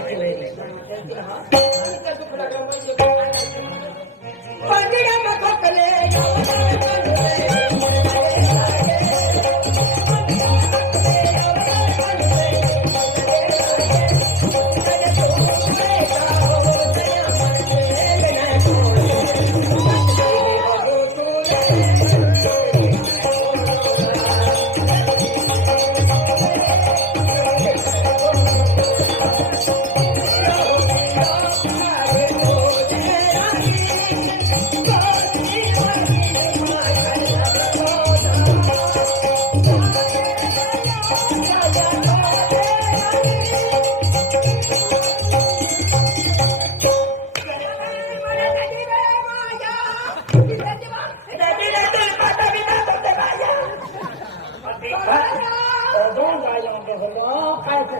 आहे रे आता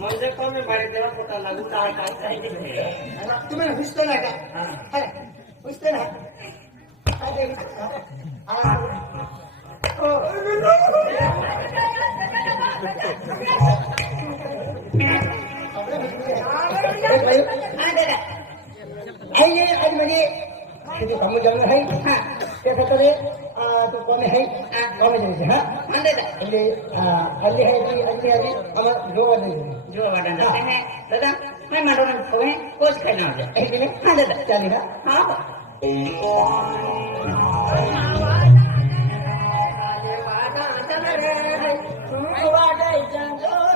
मंजर तो में बारे देना पता लगा ना आ जाता है ना तुम्हें हुस्त तो लगा हां है हुस्त तो ना आ दे आ ओ मेरे को ये अरे मेरे ये समझ जाना है कैसे करें कोने है कोने जैसे हाँ मंदे था इले अली है कि अली अली अब जो बने जो बने मैं तो मैं मालूम है कोने कोश करना होगा एक इले मंदे था चलेगा हाँ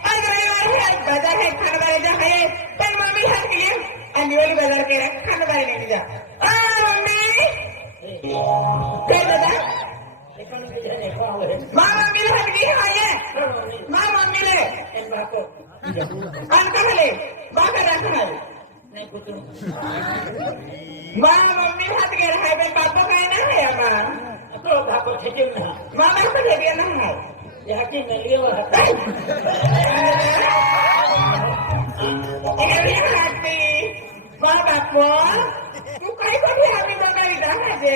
মা মা মিলে হবে কি হয় মা মা মিলে আন কাহলে বাবা রাখ নাই মা মা মিলে হাত গেল হবে পাপ কই না হে মা তো ধাপ থেকে না মা মা থেকে গেল না ইয়া কি মিলে হবে এই হাতি মা বাপ তুই কই কই আমি বাবা ইদা না যে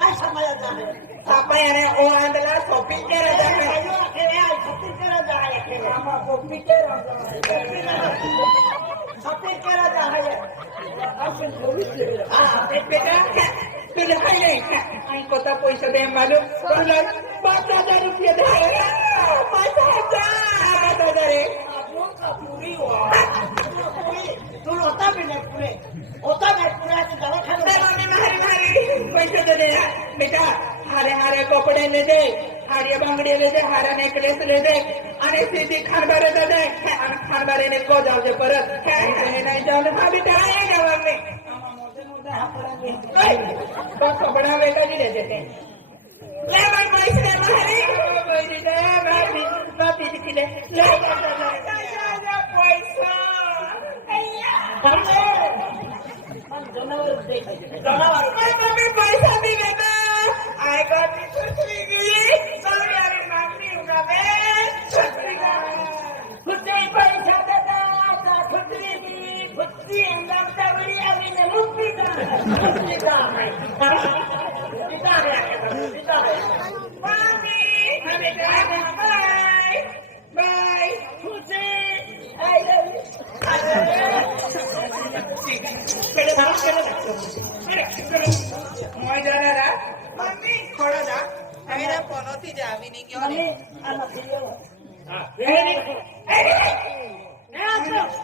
পাঁচ হাজার রুপিয়ে পাঁচ হাজার পাঁচ হাজার ले दे हारिया बंगड़ी ले दे हारा नेकलेस ले दे अने सीधी खरबरे दे दे अने खरबरे ने, ने को जाओ जो परत है नहीं जाने भाभी तेरा ये क्या बंगले बस बड़ा बेटा जी ले देते ले भाई भाई से भाई भाई से भाई भाई से ले ले पैसा जनवर देख जनवर भाई भाई पैसा भी लेते মই জানা ৰা খৰ দা আমি ৰা পনী যাবি নেকি